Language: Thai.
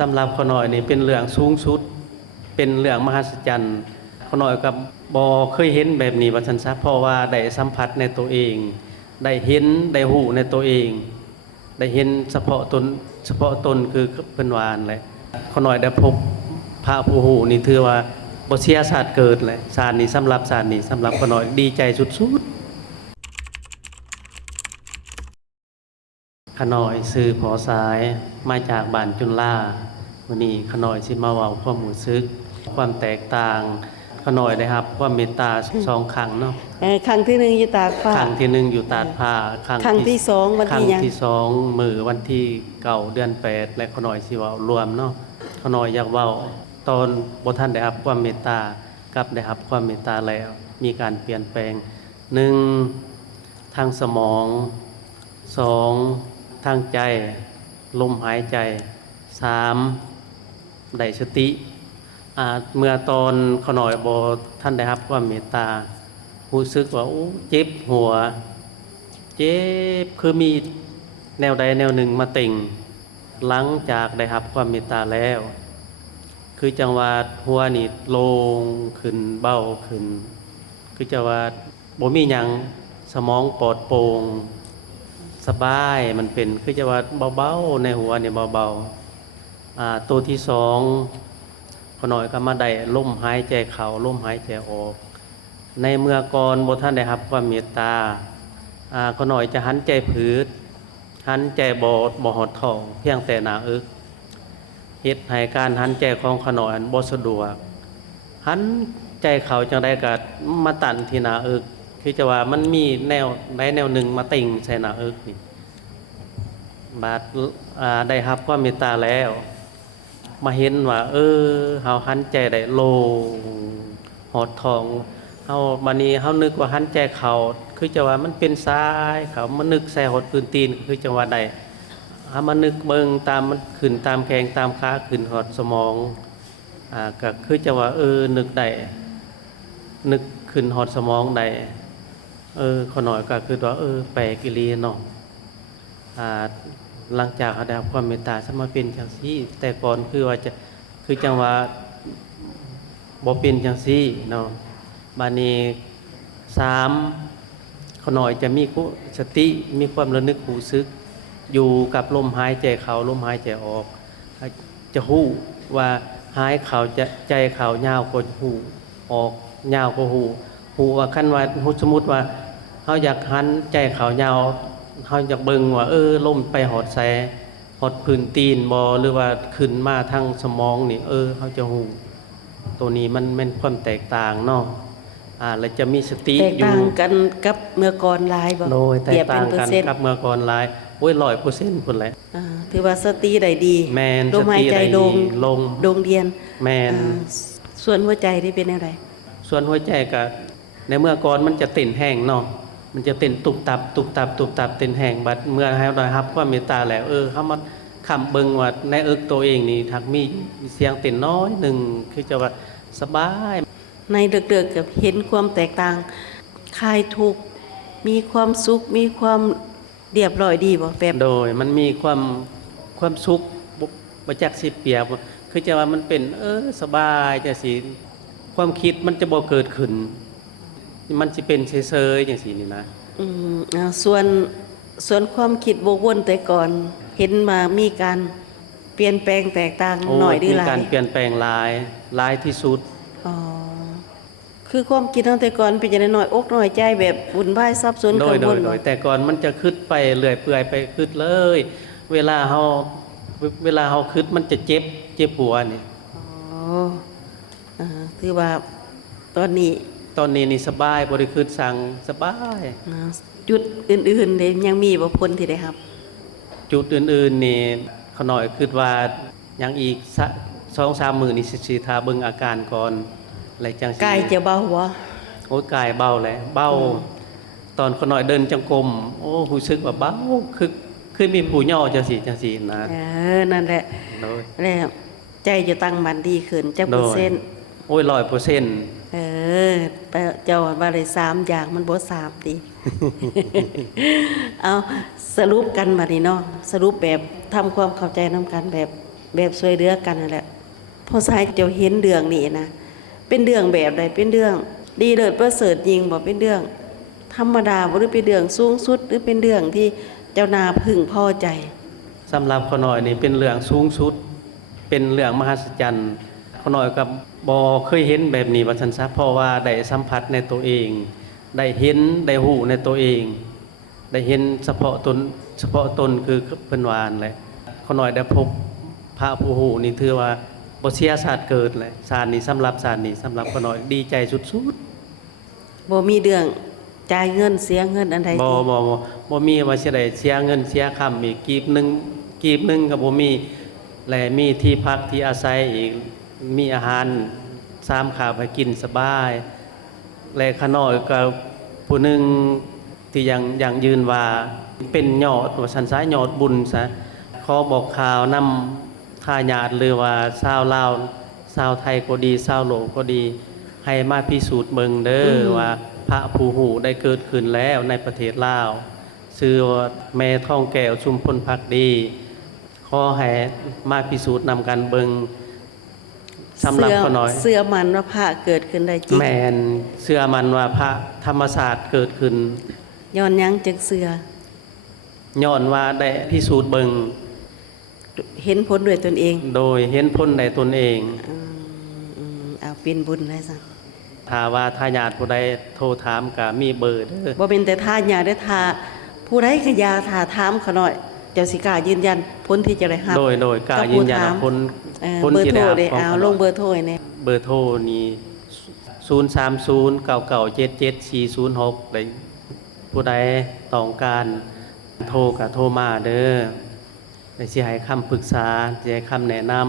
สำหรับขน้อยนี่เป็นเรื่องสูงสุดเป็นเรื่องมหัศจรรย์ขน้อยกับบ่เคยเห็นแบบนี้ว่าซั่นซะเพราะว่าได้สัมผัสในตัวเองได้เห็นได้ฮู้ในตัวเองได้เห็นเฉพาะตนคือเพิ่นว่านั่นแหละขน้อยได้พบพระผู้ฮู้นี่ถือว่าบ่เสียชาติเกิดเลยชาตินี้สำหรับขน้อยดีใจสุดๆขน้อยชื่อพอสายมาจากบ้านจุฬาวันนี้ขน้อยสิมาเว้าความรู้สึกความแตกต่างขน้อยได้รับความเมตตา2ครั้งเนาะครั้งที่1อยู่ตากฟ้าครั้งที่1อยู่ตาดผ้าครั้งที่2วันที่หยังครั้งที่2มื้อวันที่9เดือน8และขน้อยสิเว้ารวมเนาะขน้อยอยากเว้าตอนบ่ทันได้รับความเมตตากับได้รับความเมตตาแล้วมีการเปลี่ยนแปลง1ทางสมอง2ทางใจลมหายใจ3ได้สติเมื่อตอนขน้อยบ่ท่านได้รับความเมตตารู้สึกว่าโอ้เจ็บหัวเจ็บคือมีแนวใดแนวหนึ่งมาติ่งหลังจากได้รับความเมตตาแล้วคือจังว่าหัวนี่โล่งขึ้นเบาขึ้นคือจังว่าบ่มีหยังสมองปลอดโปร่งสบายมันเป็นคือจังว่าเบาๆในหัวนี่เบาๆตัวที่2ขน้อยก็มาได้ลมหายใจเข้าลมหายใจออกในเมื่อก่อนบ่ทันได้รับความเมตตาขน้อยจะหันใจผืดหันใจบ่หดท้องเพียงแต่หน้าอกเฮ็ดให้การหันใจของขน้อยบ่สะดวกหันใจเข้าจังได๋ก็มาตันที่หน้าอกคือจะว่ามันมีแนวใดแนวหนึ่งมาติ่งใส่หน้าอกนี่บาดได้รับความเมตตาแล้วมาเห็นว่าเฮาหันใจได้โล่งหดท้องเฮาบัดนี้เฮานึกว่าหันใจเข้าคือจะว่ามันเป็นซ้ายเขามานึกใส่หดพื้นตีนคือจังว่าได้มานึกเบิ่งตามมันขึ้นตามแขงตามขาขึ้นหดสมองก็คือจังว่านึกได้นึกขึ้นหดสมองได้ขอน้อยก็คือว่าแปลกอีหลีเนาะหลังจากได้รับความเมตตาซะมาเป็นจังซี่แต่ก่อนคือว่าจะคือจังว่าบ่เป็นจังซี่เนาะบัดนี้3ขอน้อยจะมีสติมีความระลึกรู้สึกอยู่กับลมหายใจเข้าลมหายใจออกจะฮู้ว่าหายเข้าจะใจเข้ายาวกว่าฮู้ออกยาวกว่าฮู้ว่าคันว่าสมมุติว่าเฮาอยากหันใจเข้ายาวเฮาอยากเบิ่งว่าลมไปหอดแสหอดพื้นตีนบ่หรือว่าขึ้นมาทางสมองนี่เฮาจะฮู้ตัวนี้มันเป็นความแตกต่างเนาะแล้วจะมีสติอยู่แตกต่างกันกับเมื่อก่อนหลายบ่โดยแตกต่างกันกับเมื่อก่อนหลายโอ้ย 100% พุ่นแหละถือว่าสติได้ดีแม่นลมหายใจลงโดงเดียนแม่นส่วนหัวใจนี่เป็นจังไดส่วนหัวใจก็ในเมื่อก่อนมันจะเต้นแห้งเนาะมันจะเต้นตุบตับตุบตับตุบตับเต้นแห้งบัดเมื่อให้ได้รับความเมตตาแล้วเฮามาค้ำเบิ่งว่าในอกตัวเองนี่ทักมีเสียงเต้นน้อยนึงคือจะว่าสบายในเดึกๆกับเห็นความแตกต่างคลายทุกข์มีความสุขมีความเรียบร้อยดีบ่แบบโดยมันมีความสุขบ่จักสิเปรียบคือจะว่ามันเป็นสบายจังซี่ความคิดมันจะบ่เกิดขึ้นมันสิเป็นเฉยๆจังซี่นี่นะส่วนความคิดวกวนแต่ก่อนเห็นมามีการเปลี่ยนแปลงแตกต่างหน่อยหรือหลายมีการเปลี่ยนแปลงหลายที่สุดคือความคิดตั้งแต่ก่อนเป็นจังได๋น้อยอกน้อยใจแบบวุ่นวายสับสนกังวลโดยแต่ก่อนมันจะคิดไปเรื่อยเปื่อยไปคิดเลย เวลาเฮาคิดมันจะเจ็บหัวนี่คือว่าตอนนี้นี่สบายบ่ได้คิดสั่งสบายจุดอื่นๆนี่ยังมีบ่พ้นที่ได้ครับจุดอื่นๆนี่ขน้อยคิดว่ายังอีก 2-3 มื้อนี่สิทาเบิ่งอาการก่อนแล้วจังสิกายจะเบาบ่โอ้ยกายเบาแหละเบาตอนขน้อยเดินจงกรมรู้สึกว่าเบาคือมีผู้ย่อจังซี่นะนั่นแหละแล้วใจจะตั้งมั่นดีขึ้นจักเปอร์เซ็นต์โอ้ย 100%เจ้าว่าได้3อย่างมันบ่3ติเอาสรุปกันบัดนี้เนาะสรุปแบบทำความเข้าใจนำกันแบบ แบบช่วยเหลือกันนั่นแหละพอสายเจ้าเห็นเรื่องนี้นะเป็นเรื่องแบบใดเป็นเรื่องดีเลิศประเสริฐยิ่งบ่เป็นเรื่องธรรมดาบ่หรือเป็นเรื่องสูงสุดหรือเป็นเรื่องที่เจ้านาพึงพอใจ สำหรับขน้อยนี่เป็นเรื่องสูงสุดเป็นเรื่องมหัศจรรย์ขน้อยก็บ่เคยเห็นแบบนี้ว่าซั่นซะเพราะว่าได้สัมผัสในตัวเองได้เห็นได้รู้ในตัวเอง ได้เห็นเฉพาะตนคือเพิ่นว่านั่นแหละขน้อยได้พบพระผู้รู้นี่ถือว่าบ่เสียชาติเกิดแหละชาตินี้สำหรับขน้อยดีใจสุดๆ บ่มีเรื่องจ่ายเงินเสียเงินอันใด บ่มีว่าสิได้เสียเงินเสียคำอีกกีบหนึงก็บ่มีและมีที่พักที่อาศัยอีกมีอาหาร3ข้าวให้กินสบายและขน้อยก็ผู้หนึงที่ยังยืนว่าเป็นยอดว่าสันสายยอดบุญซะขอบอกข่าวนำทายาทหรือว่าชาวลาวชาวไทยก็ดีชาวโลกก็ดี ให้มาพิสูจน์เบิ่งเด้อว่าพระผู้หูได้เกิดขึ้นแล้วในประเทศลาวชื่อว่าแม่ท่องแก้วชุมพลภักดีขอให้มาพิสูจน์นำกันเบิ่งสำหรับก็น้อย เสื้อมันว่าพระเกิดขึ้นได้จริง แม่นเชื่อมันว่าพระธรรมศาสตร์เกิดขึ้น ย้อนหยังจึงเสื้อ ย้อนว่าได้พิสูจน์เบิ่ง เห็นผลด้วยตนเอง โดยเห็นผลในตนเอง เอาเป็นบุญเลยซะ ถ้าว่าทายาทผู้ใดโทรถามก็มีเบอร์เด้อ บ่เป็นแต่ท่าญาได้ท่าผู้ใดก็อยาท่าถามเขาหน่อยเจ้าสิกล้ายืนยันผลที่จะได้รับ โดยกล้ายืนยันว่าผล เบอร์ ที่ โทร ได้ เด้ รับ เอา ของ ลงเบอร์โทรให้แน่ เบอร์โทรนี่03099774406ได้ผู้ใดต้องการโทรก็โทรมาเด้อได้สิให้คำปรึกษาสิให้คำแนะนำ